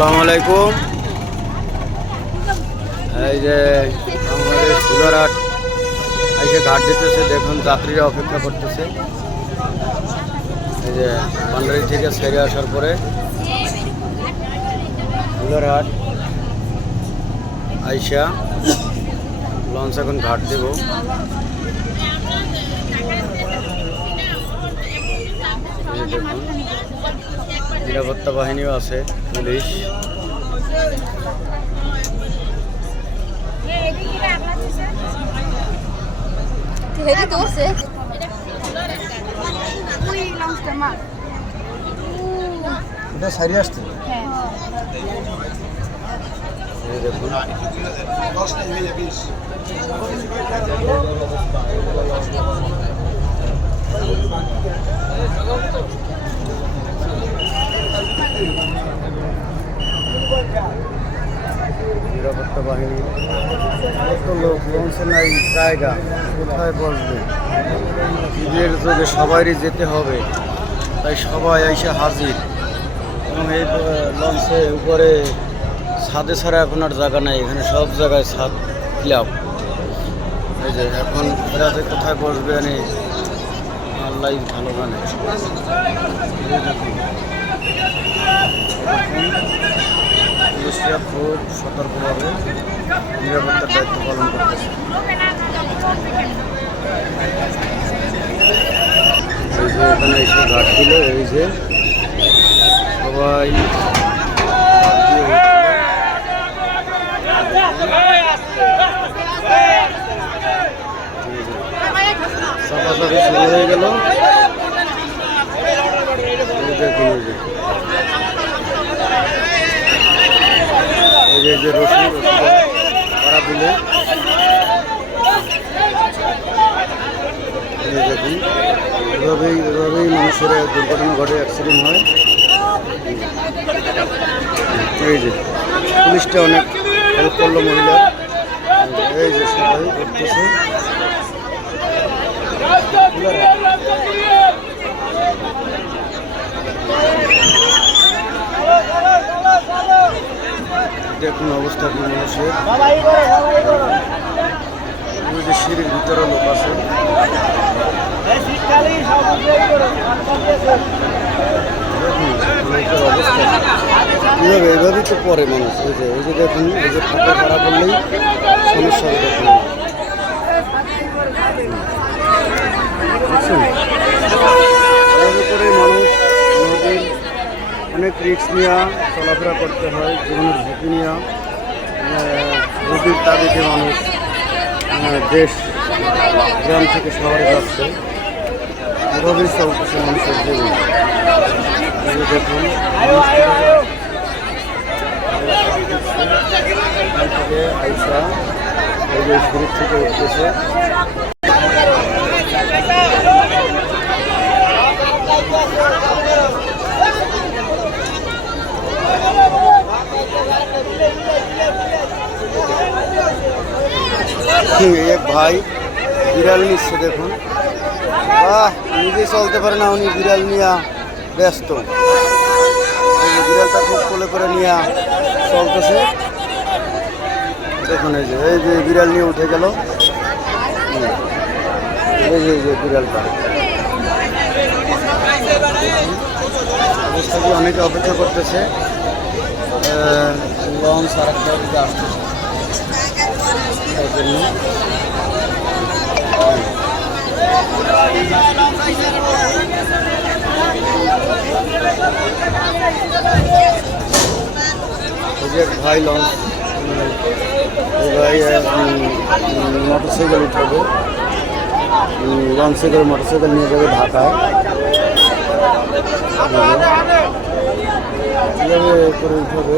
আসসালামু আলাইকুম। এই যে আমাদের সুগারহাট এসে ঘাট দিতেছে, দেখুন যাত্রীরা অপেক্ষা করতেছে। এই যে পান্ডারি থেকে ছেড়ে আসার পরে সুগারহাট আইসা লঞ্চ এখন ঘাট দেব। দেখুন নিরাপত্তা বাহিনীও আছে, পুলিশ। সাইডে আসছে দেখুন নিরাপত্তা বাহিনী, কত লোক, লঞ্চে নাই জায়গা, কোথায় বসবে? ঈদের যুগে সবারই যেতে হবে, তাই সবাই এসে হাজির। এবং এই লঞ্চে উপরে ছাদে ছাড়া এখন আর জায়গা নাই, এখানে সব জায়গায় ছাদ ক্লাব। এই যে এখন রাতে কোথায় বসবে আমি আল্লাহ ভালো জানে। পুলিশরা খুব সতর্কভাবে নিরাপত্তার দায়িত্ব পালন করতেছে। এই যে এখানে এসে ঘাট দিল, এই যে সবাই চাপাচাপি শুরু হয়ে গেল। এই যে রশি তারা দিলে দেখুন, এভাবেই মানুষের দুর্ঘটনা ঘটে, অ্যাক্সিডেন্ট হয়। এই যে পুলিশটা অনেক হেল্প করলো মহিলা। এই যে সবাই করতেছে। দেখুন অবস্থা কি মানুষের। যে সিঁড়ির ভিতরে লোক আছে। অবস্থা এইভাবেই তো পরে মানুষ। এই যে দেখুন, এই যে ফাঁকা করা করলেই সমস্যা হবে। দেখুন এভাবে করে মানুষ নদীর অনেক রিস্ক নিয়ে চলাফেরা করতে হয়, জীবনের ঝুঁকি নিয়ে। নদীর তাগিদে মানুষ দেশ গ্রাম থেকে শহরে যাচ্ছে, এভাবেই চলতেছে মানুষের জীবন। দেখুন আইসা এই যে শরীর থেকে উঠতেছে। এক ভাই বিড়াল নিচ্ছে, দেখুন নিজে চলতে পারে না, উনি বিড়াল নিয়ে ব্যস্ত। এই যে বিড়ালটা খুব কোলে করে নিয়ে চলতেছে। দেখুন এই যে বিড়াল নিয়ে উঠে গেল। এই যে বিড়ালটা অবস্থা কি অনেকে অপেক্ষা করতেছে। লঞ্চ আর একটা দিকে আসতেছে তার জন্য। ভাই লঞ্চ, এই ভাই মোটরসাইকেল উঠাবে, লঞ্চে করে মোটরসাইকেল নিয়ে যাবে ঢাকায়। কীভাবে করে উঠাবে